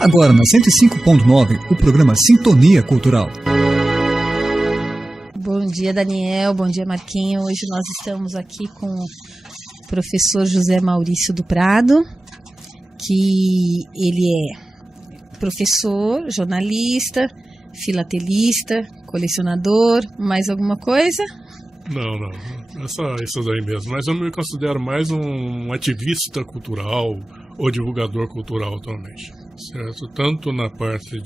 Agora na 105.9, o programa Sintonia Cultural. Bom dia, Daniel. Bom dia, Marquinho. Hoje nós estamos aqui com o professor José Maurício do Prado, que ele é professor, jornalista, filatelista, colecionador, mais alguma coisa? Não. É só isso daí mesmo. Mas eu me considero mais um ativista cultural ou divulgador cultural atualmente. Certo? Tanto na parte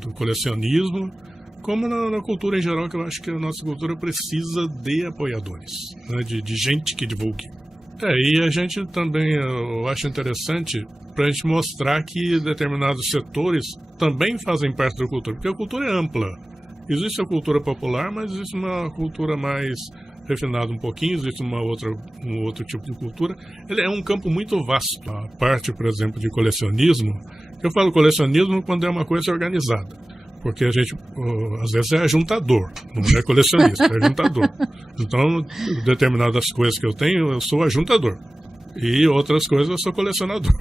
do colecionismo, como na cultura em geral, que eu acho que a nossa cultura precisa de apoiadores, né? de gente que divulgue. E a gente também, eu acho interessante para a gente mostrar que determinados setores também fazem parte da cultura, porque a cultura é ampla. Existe a cultura popular, mas existe uma cultura mais refinada um pouquinho, existe um outro tipo de cultura. Ele é um campo muito vasto. A parte, por exemplo, de colecionismo, eu falo colecionismo quando é uma coisa organizada, porque a gente, às vezes, é ajuntador, não é colecionista, é ajuntador. Então, determinadas coisas que eu tenho, eu sou ajuntador. E outras coisas eu sou colecionador.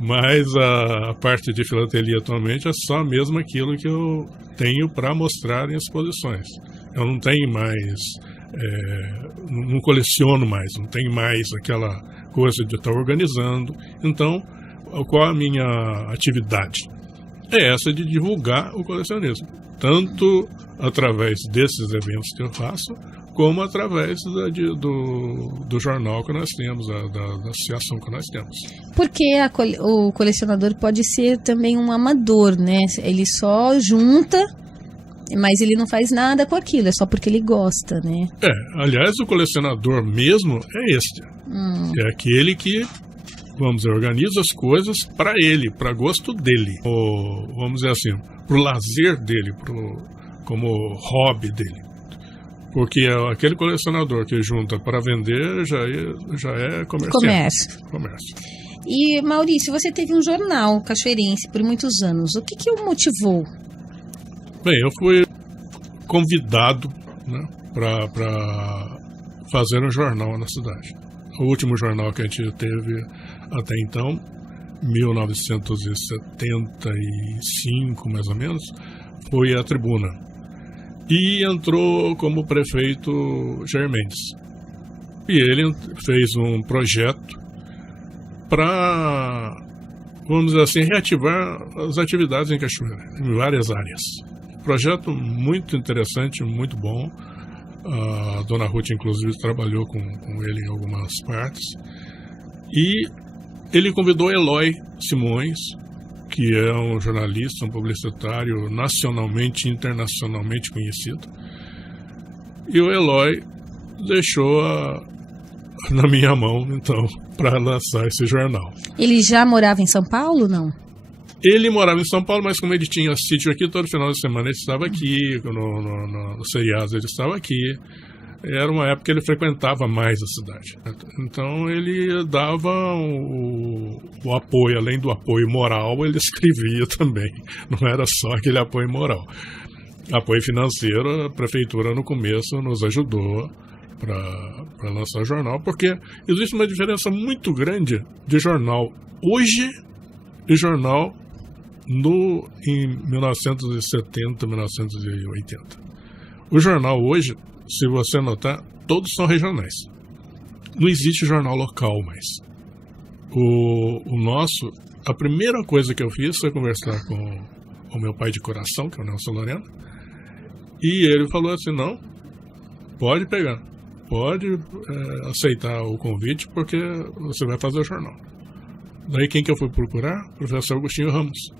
Mas a parte de filatelia atualmente é só mesmo aquilo que eu tenho para mostrar em exposições. Eu não tenho mais, não coleciono mais, não tenho mais aquela coisa de estar organizando. Então, qual a minha atividade? É essa de divulgar o colecionismo, tanto através desses eventos que eu faço, como através do jornal que nós temos, da associação que nós temos. Porque o colecionador pode ser também um amador, né? Ele só junta, mas ele não faz nada com aquilo, é só porque ele gosta, né? Aliás, o colecionador mesmo é este. É aquele que, vamos dizer, organiza as coisas para ele, para gosto dele. Ou, vamos dizer assim, para o lazer dele, como hobby dele. Porque aquele colecionador que junta para vender já é comerciante. Comércio. E, Maurício, você teve um jornal cachoeirense por muitos anos. O que o motivou? Bem, eu fui convidado, né, para fazer um jornal na cidade. O último jornal que a gente teve até então, 1975 mais ou menos, foi a Tribuna. E entrou como prefeito Jair Mendes. E ele fez um projeto para, vamos dizer assim, reativar as atividades em Cachoeira, em várias áreas. Projeto muito interessante, muito bom. A dona Ruth, inclusive, trabalhou com ele em algumas partes. E ele convidou Eloy Simões, que é um jornalista, um publicitário nacionalmente e internacionalmente conhecido. E o Eloy deixou na minha mão, então, para lançar esse jornal. Ele já morava em São Paulo, não? Ele morava em São Paulo, mas como ele tinha sítio aqui, todo final de semana ele estava aqui, no seriados ele estava aqui. Era uma época que ele frequentava mais a cidade. Então ele dava o apoio, além do apoio moral, ele escrevia também. Não era só aquele apoio moral. Apoio financeiro, a prefeitura no começo nos ajudou para lançar o jornal, porque existe uma diferença muito grande de jornal hoje e jornal em 1970, 1980. O jornal hoje, se você notar, todos são regionais. Não existe jornal local mais. O nosso, a primeira coisa que eu fiz foi conversar com o meu pai de coração, que é o Nelson Lorena, e ele falou assim, não, pode pegar, pode aceitar o convite, porque você vai fazer o jornal. Daí quem que eu fui procurar? O professor Agostinho Ramos,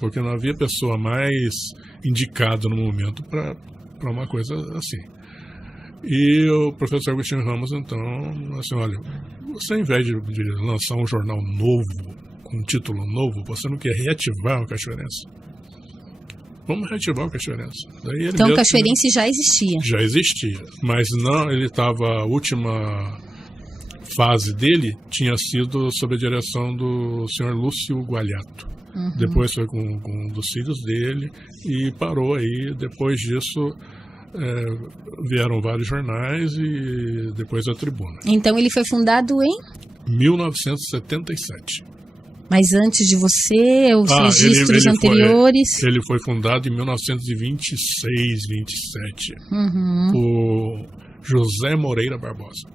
porque não havia pessoa mais indicada no momento para uma coisa assim. E o professor Agostinho Ramos, então, assim, olha, você, ao invés de lançar um jornal novo, com um título novo, você não quer reativar o Cachoeirense? Vamos reativar o Cachoeirense. Daí então o Cachoeirense já existia? Já existia, mas não, ele estava, a última fase dele tinha sido sob a direção do senhor Lúcio Gualhato. Depois foi com um dos filhos dele e parou aí. Depois disso vieram vários jornais e depois a Tribuna. Então ele foi fundado em? 1977. Mas antes de você, os registros anteriores... Ele foi fundado em 1926, 27, por José Moreira Barbosa.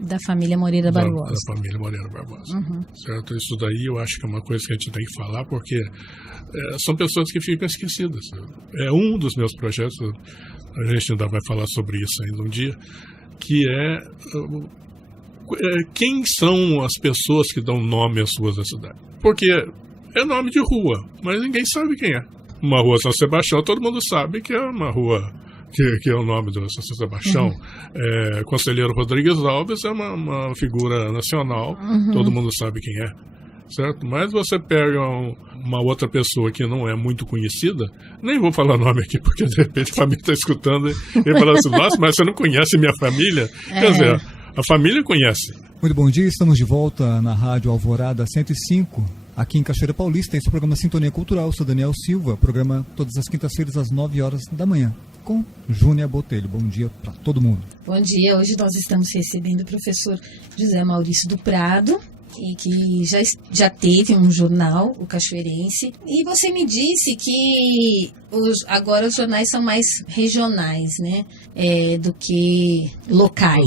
Da família Moreira Barbosa. Da família Moreira Barbosa. Certo? Isso daí eu acho que é uma coisa que a gente tem que falar, porque são pessoas que ficam esquecidas. É um dos meus projetos, a gente ainda vai falar sobre isso ainda um dia, que quem são as pessoas que dão nome às ruas da cidade. Porque é nome de rua, mas ninguém sabe quem é. Uma rua São Sebastião, todo mundo sabe que é uma rua que é o nome do São Sebastião. Conselheiro Rodrigues Alves é uma figura nacional, todo mundo sabe quem é. Certo? Mas você pega uma outra pessoa que não é muito conhecida, nem vou falar nome aqui, porque de repente a família está escutando e fala assim, nossa, mas você não conhece minha família? Quer dizer, a família conhece. Muito bom dia, estamos de volta na Rádio Alvorada 105, aqui em Cachoeira Paulista. Esse é o programa Sintonia Cultural. Eu sou Daniel Silva, programa todas as quintas-feiras às 9 horas da manhã, com Júnia Botelho. Bom dia para todo mundo. Bom dia, hoje nós estamos recebendo o professor José Maurício do Prado, e que já teve um jornal, o Cachoeirense. E você me disse que agora os jornais são mais regionais, né? Do que locais.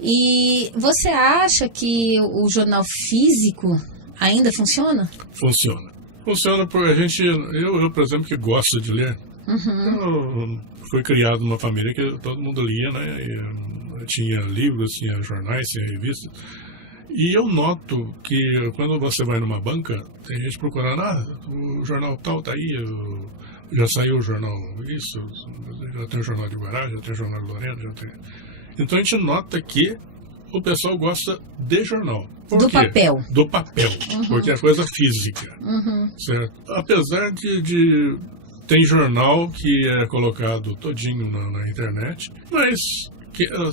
E você acha que o jornal físico ainda funciona? Funciona porque eu, por exemplo, que gosto de ler. Eu fui criado numa família que todo mundo lia, né? E tinha livros, tinha jornais, tinha revistas. E eu noto que quando você vai numa banca, tem gente procurando, o jornal tal tá aí, já saiu o jornal isso, já tem o jornal de Guará, já tem o jornal de Lorena, já tem... Então a gente nota que o pessoal gosta de jornal. Do papel. Do papel, porque é coisa física, certo? Apesar de... Tem jornal que é colocado todinho na internet, mas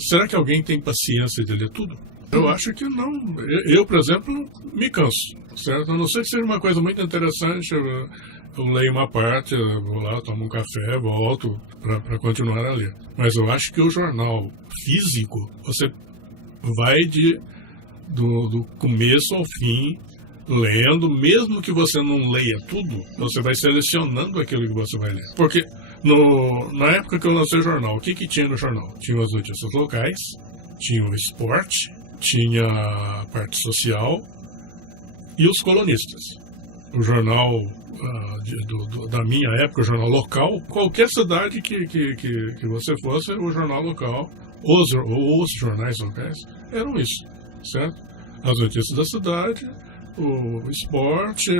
será que alguém tem paciência de ler tudo? Eu acho que não. Eu, por exemplo, me canso, certo? A não ser que seja uma coisa muito interessante, eu leio uma parte, vou lá, tomo um café, volto para continuar a ler. Mas eu acho que o jornal físico, você vai do começo ao fim, lendo, mesmo que você não leia tudo, você vai selecionando aquilo que você vai ler. Porque na época que eu lancei o jornal, o que tinha no jornal? Tinha as notícias locais, tinha o esporte, tinha a parte social e os colonistas. O jornal da minha época, o jornal local, qualquer cidade que você fosse, o jornal local, os jornais locais, eram isso, certo? As notícias da cidade, o esporte,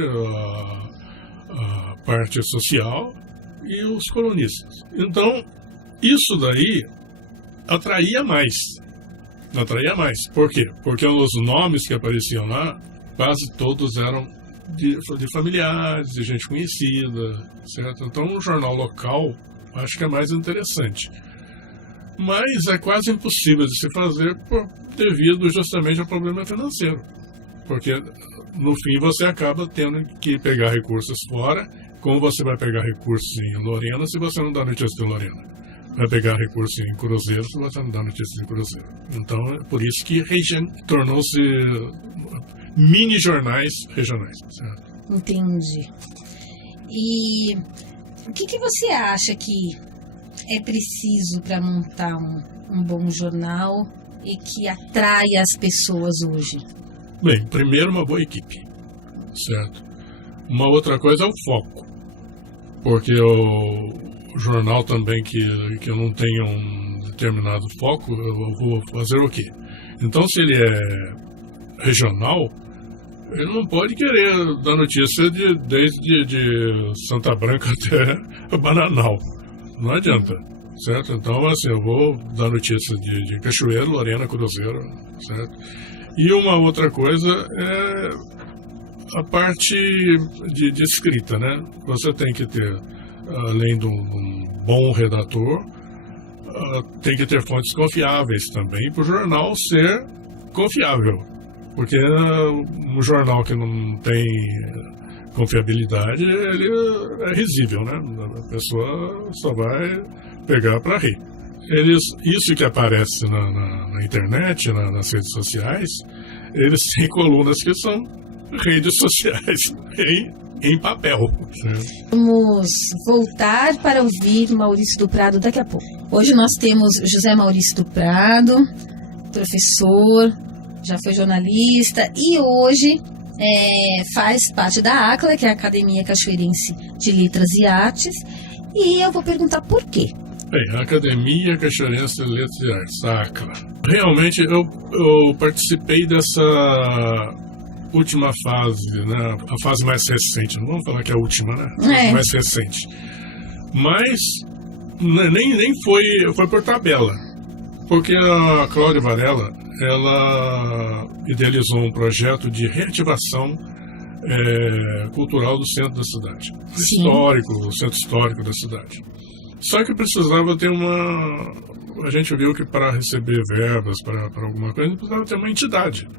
a parte social e os colonistas. Então, isso daí atraía mais. Por quê? Porque os nomes que apareciam lá, quase todos eram de familiares, de gente conhecida, certo? Então, o jornal local, acho que é mais interessante. Mas é quase impossível de se fazer devido justamente ao problema financeiro. Porque, no fim, você acaba tendo que pegar recursos fora. Como você vai pegar recursos em Lorena se você não dá notícia de Lorena? Vai pegar recursos em Cruzeiro se você não dá notícia de Cruzeiro. Então, é por isso que tornou-se mini-jornais regionais. Certo? Entendi. E o que você acha que é preciso para montar um bom jornal e que atraia as pessoas hoje? Bem, primeiro uma boa equipe, certo? Uma outra coisa é o foco, porque o jornal também que eu não tenha um determinado foco, eu vou fazer o quê? Então, se ele é regional, ele não pode querer dar notícia desde Santa Branca até Bananal. Não adianta, certo? Então, assim, eu vou dar notícia de Cachoeiro, Lorena, Cruzeiro, certo? E uma outra coisa é a parte de escrita, né? Você tem que ter, além de um bom redator, tem que ter fontes confiáveis também para o jornal ser confiável. Porque um jornal que não tem confiabilidade, ele é risível, né? A pessoa só vai pegar para rir. Isso que aparece na internet, nas redes sociais, eles têm colunas que são redes sociais, em papel. Vamos voltar para ouvir Maurício do Prado daqui a pouco. Hoje nós temos José Maurício do Prado, professor, já foi jornalista e hoje faz parte da ACLA, que é a Academia Cachoeirense de Letras e Artes, e eu vou perguntar por quê. Bem, a Academia Cachoeirense de Letras e Artes, a ACLA. Realmente eu participei dessa última fase, né? A fase mais recente, não vamos falar que é a última, né? A fase mais recente. Mas nem foi por tabela, porque a Cláudia Varela, ela idealizou um projeto de reativação cultural do centro da cidade, o centro histórico da cidade. Só que precisava ter a gente viu que para receber verbas para alguma coisa, precisava ter uma entidade.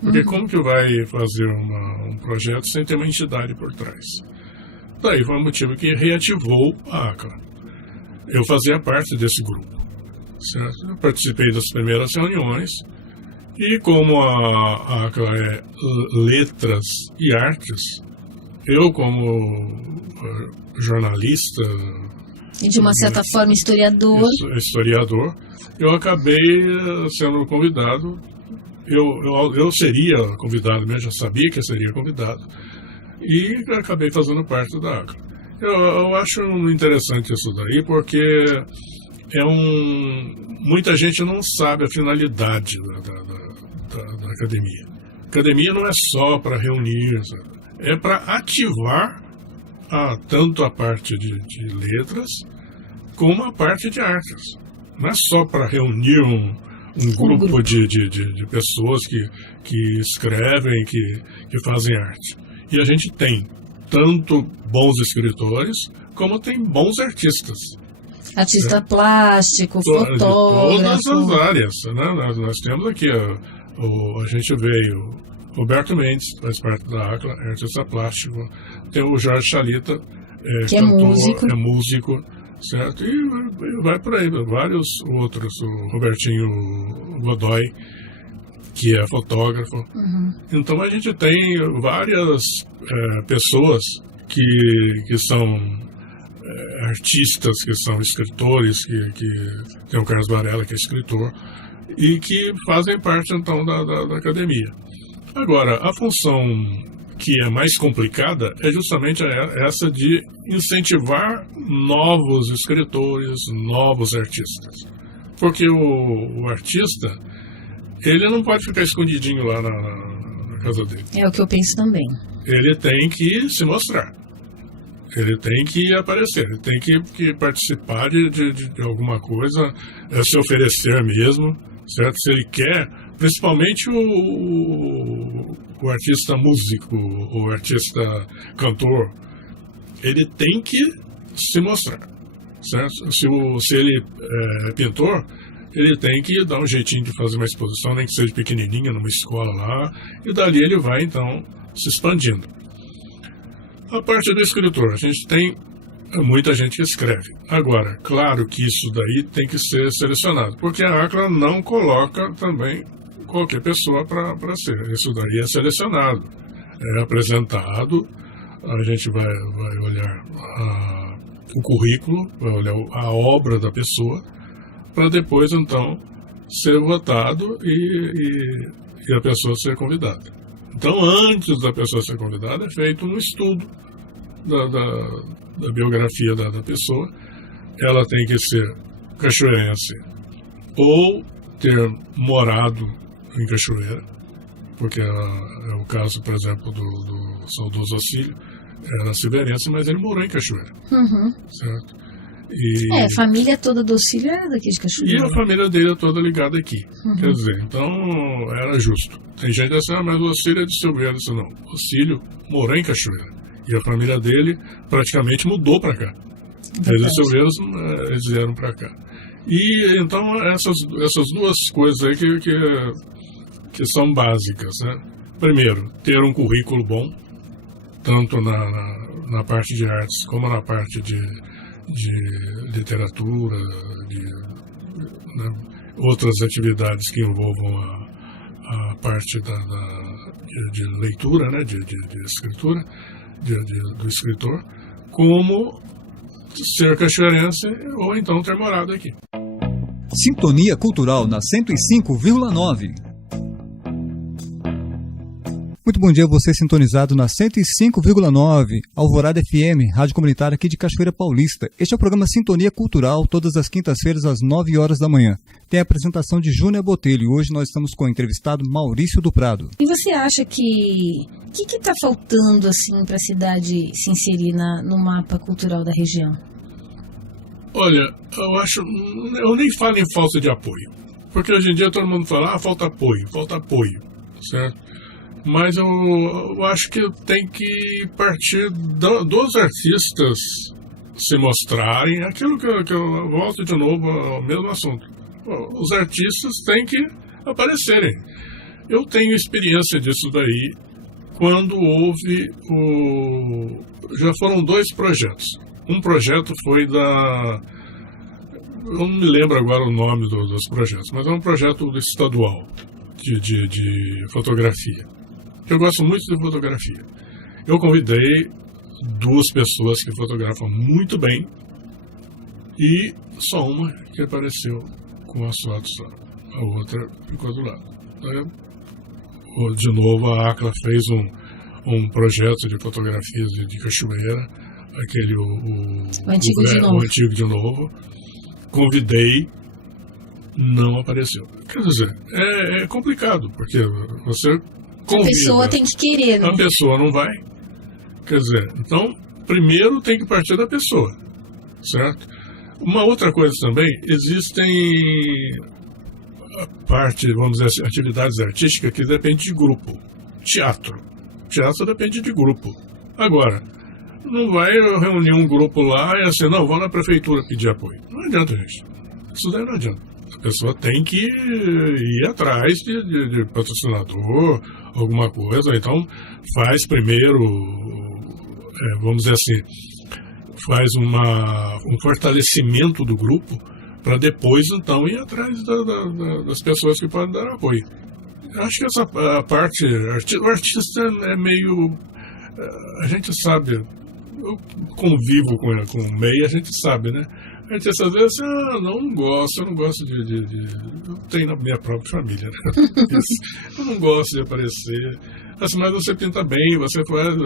Porque como que vai fazer um projeto sem ter uma entidade por trás? Daí foi o motivo que reativou a ACLA. Eu fazia parte desse grupo, certo? Eu participei das primeiras reuniões e como a ACLA é Letras e Artes, eu como jornalista e de uma certa forma historiador, eu acabei sendo convidado. Eu seria convidado mesmo, já sabia que eu seria convidado, e acabei fazendo parte da ACLA. Eu acho interessante isso daí, porque muita gente não sabe a finalidade da academia. A academia não é só para reunir, é para ativar tanto a parte de letras como a parte de artes. Não é só para reunir um grupo de pessoas que escrevem, que fazem arte. E a gente tem tanto bons escritores, como tem bons artistas. Artista plástico, fotógrafo. Todas as áreas. Né? Nós temos aqui, a gente veio, Roberto Mendes, faz parte da ACLA, é artista plástico. Tem o Jorge Chalita, que cantor, é músico. Certo? E vai por aí, vários outros, o Robertinho Godoy, que é fotógrafo. Então a gente tem várias pessoas que são artistas, que são escritores, que tem o Carlos Varela, que é escritor, e que fazem parte então da academia. Agora, a função que é mais complicada é justamente essa de incentivar novos escritores, novos artistas. Porque o artista, ele não pode ficar escondidinho lá na casa dele. É o que eu penso também. Ele tem que se mostrar. Ele tem que aparecer, ele tem que participar de alguma coisa, se oferecer mesmo, certo? Se ele quer, principalmente o artista músico, o artista cantor, ele tem que se mostrar, certo? Se ele é pintor, ele tem que dar um jeitinho de fazer uma exposição, nem que seja pequenininha, numa escola lá, e dali ele vai, então, se expandindo. A parte do escritor, a gente tem muita gente que escreve. Agora, claro que isso daí tem que ser selecionado, porque a ACLA não coloca também qualquer pessoa para ser. Isso daí é selecionado, é apresentado, a gente vai olhar o currículo, vai olhar a obra da pessoa, para depois, então, ser votado e a pessoa ser convidada. Então, antes da pessoa ser convidada, é feito um estudo da biografia da pessoa. Ela tem que ser cachoeirense ou ter morado em Cachoeira, porque é o caso, por exemplo, do saudoso Ocílio. Era silverense, mas ele morou em Cachoeira. Certo? A família toda do Ocílio era daqui de Cachoeira. E a família dele é toda ligada aqui. Quer dizer, então era justo. Tem gente assim, mas o Ocílio é de Silveira. Eu disse, não, o Ocílio morou em Cachoeira. E a família dele praticamente mudou para cá. Eles de Silveira, eles vieram para cá. E então essas duas coisas aí que são básicas, né? Primeiro, ter um currículo bom, tanto na parte de artes como na parte de literatura, outras atividades que envolvam a parte de leitura, né, de escritura, do escritor, como ser cachoeirense ou então ter morado aqui. Sintonia Cultural na 105,9. Muito bom dia a você sintonizado na 105,9, Alvorada FM, rádio comunitária aqui de Cachoeira Paulista. Este é o programa Sintonia Cultural, todas as quintas-feiras às 9 horas da manhã. Tem a apresentação de Júnior Botelho e hoje nós estamos com o entrevistado Maurício do Prado. E você acha que o que está faltando assim para a cidade se inserir no mapa cultural da região? Olha, eu nem falo em falta de apoio, porque hoje em dia todo mundo fala, falta apoio, certo? Mas eu acho que tem que partir dos artistas se mostrarem, aquilo que eu volto de novo ao mesmo assunto. Os artistas têm que aparecerem. Eu tenho experiência disso daí quando houve já foram 2 projetos. Um projeto foi eu não me lembro agora o nome dos projetos, mas é um projeto estadual de fotografia. Eu gosto muito de fotografia. Eu convidei 2 pessoas que fotografam muito bem e só uma que apareceu com as fotos só. A outra ficou do lado. De novo, a ACLA fez um projeto de fotografias de cachoeira, aquele o antigo de novo. Convidei, não apareceu. Quer dizer, é complicado, porque você convida, a pessoa tem que querer, né? A pessoa não vai. Quer dizer, então, primeiro tem que partir da pessoa, certo? Uma outra coisa também, existem a parte, vamos dizer assim, atividades artísticas que dependem de grupo. Teatro depende de grupo. Agora, não vai reunir um grupo lá e assim, não, vou na prefeitura pedir apoio. Não adianta, gente. Isso daí não adianta. A pessoa tem que ir atrás de patrocinador, alguma coisa. Então, faz primeiro, vamos dizer assim, faz um fortalecimento do grupo para depois, então, ir atrás das pessoas que podem dar apoio. Eu acho que essa parte, o artista é meio... A gente sabe, eu convivo com o meio, a gente sabe, né? A gente às vezes eu não gosto eu tenho na minha própria família, né? Eu não gosto de aparecer, assim, mas você pinta bem, você faz...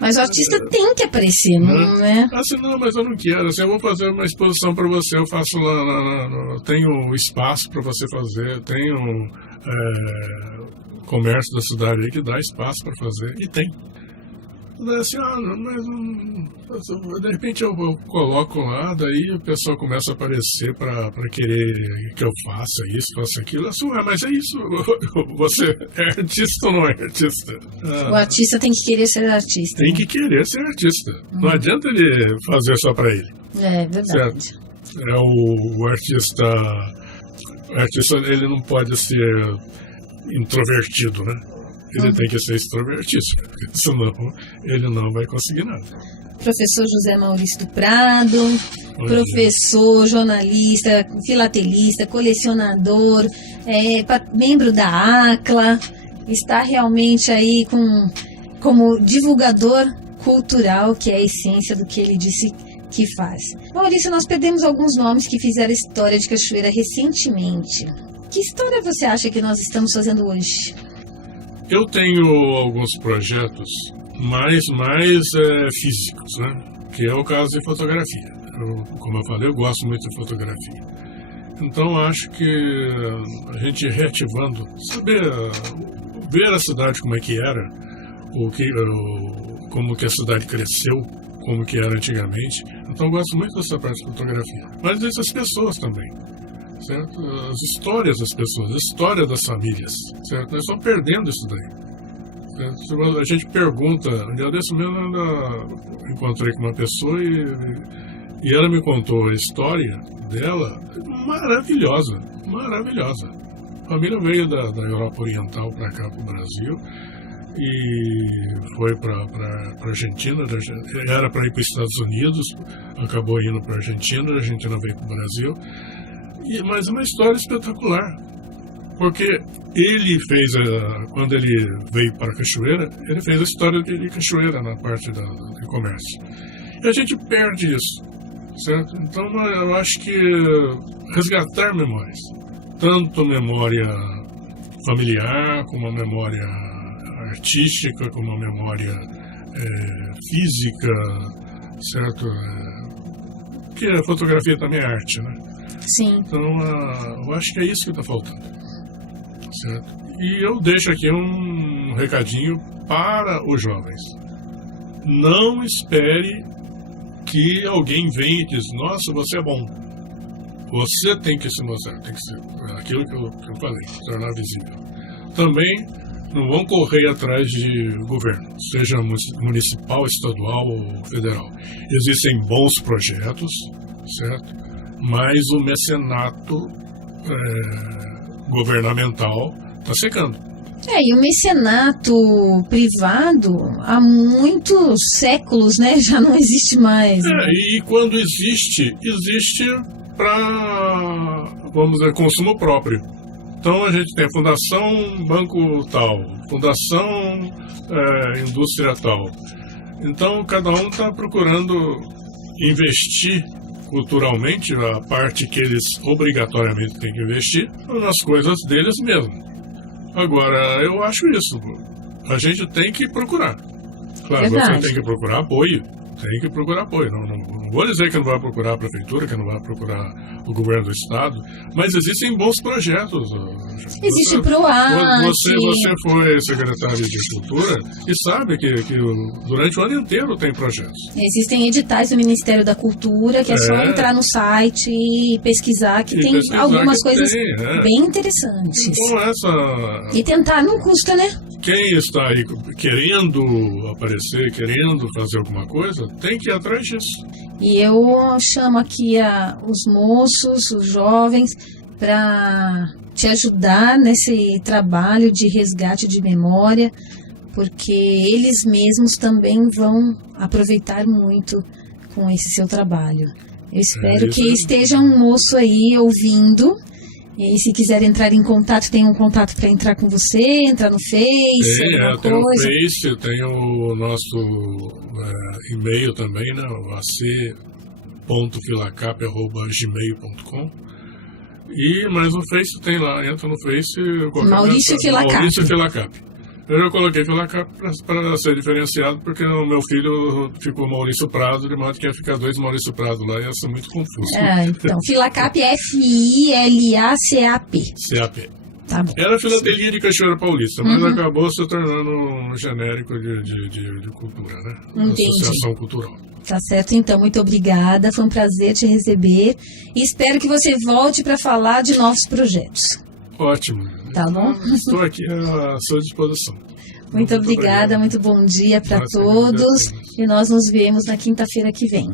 Mas o artista tem que aparecer, não é? Assim, não, mas eu não quero, assim, eu vou fazer uma exposição para você, eu faço lá, tenho espaço para você fazer, tenho comércio da cidade aí que dá espaço para fazer, e tem. Assim, mas de repente eu coloco lá, daí o pessoal começa a aparecer para querer que eu faça isso, faça aquilo. Assim, mas é isso, você é artista ou não é artista? O artista tem que querer ser artista. Tem que querer ser artista. Não adianta ele fazer só para ele. É verdade. Certo? O artista ele não pode ser introvertido, né? Ele tem que ser extrovertista, porque senão ele não vai conseguir nada. Professor José Maurício do Prado, professor, jornalista, filatelista, colecionador, membro da ACLA, está realmente aí como divulgador cultural, que é a essência do que ele disse que faz. Maurício, nós perdemos alguns nomes que fizeram história de Cachoeira recentemente. Que história você acha que nós estamos fazendo hoje? Eu tenho alguns projetos mais físicos, né? Que é o caso de fotografia. Como eu falei, eu gosto muito de fotografia. Então, acho que a gente reativando, ver a cidade como é que era, como que a cidade cresceu, como que era antigamente. Então, eu gosto muito dessa parte de fotografia. Mas dessas pessoas também. Certo? As histórias das pessoas, a história das famílias, certo? Nós estamos perdendo isso daí. Certo? A gente pergunta, um dia desse mesmo eu encontrei com uma pessoa e ela me contou a história dela, maravilhosa. A família veio da Europa Oriental para cá, para o Brasil, e foi para a Argentina, era para ir para os Estados Unidos, acabou indo para a Argentina veio para o Brasil. Mas é uma história espetacular. Porque ele fez, quando ele veio para Cachoeira, ele fez a história de Cachoeira na parte do comércio. E a gente perde isso, certo? Então eu acho que resgatar memórias, tanto memória familiar, como a memória artística, como a memória física, certo? Porque a fotografia também é arte, né? Sim. Então, eu acho que é isso que está faltando, certo? E eu deixo aqui um recadinho para os jovens. Não espere que alguém venha e diz, nossa, você é bom. Você tem que se mostrar, tem que ser aquilo que eu falei, tornar visível. Também não vão correr atrás de governo, seja municipal, estadual ou federal. Existem bons projetos, certo? Mas o mecenato governamental está secando. E o mecenato privado há muitos séculos, né? Já não existe mais. Né? E quando existe para, vamos dizer, consumo próprio. Então a gente tem a fundação banco tal, fundação indústria tal. Então cada um está procurando investir culturalmente a parte que eles obrigatoriamente têm que investir nas coisas deles mesmos. Agora, eu acho isso. A gente tem que procurar. Claro, Verdade. você tem que procurar apoio. Tem que procurar apoio. Não vou dizer que não vai procurar a prefeitura, que não vai procurar o governo do estado, mas existem bons projetos. Existe o PROAC. Você foi secretário de Cultura e sabe que durante o ano inteiro tem projetos. Existem editais do Ministério da Cultura, que é só entrar no site e pesquisar, que tem algumas coisas bem interessantes. Então E tentar não custa, né? Quem está aí querendo aparecer, querendo fazer alguma coisa, tem que ir atrás disso. E eu chamo aqui os moços, os jovens, para te ajudar nesse trabalho de resgate de memória, porque eles mesmos também vão aproveitar muito com esse seu trabalho. Eu espero que esteja um moço aí ouvindo. E se quiser entrar em contato, tem um contato para entrar com você, entrar no Face, tem o Face, tem o nosso e-mail também, né, o ac.filacap@gmail.com. Mas no Face tem lá, entra no Face... Maurício Filacap. Maurício Filacap. Eu já coloquei Filacap para ser diferenciado, porque o meu filho ficou Maurício Prado, de modo que ia ficar 2 Maurício Prado lá, ia ser muito confuso. Então, Filacap é Filacap. CAP. Tá bom. Era a Filatelia de Cachoeira Paulista, mas acabou se tornando um genérico de cultura, né? Entendi. Associação cultural. Tá certo, então, muito obrigada, foi um prazer te receber e espero que você volte para falar de novos projetos. Ótimo. Tá bom? Estou aqui à sua disposição. Muito obrigada, muito bom dia para todos e nós nos vemos na quinta-feira que vem.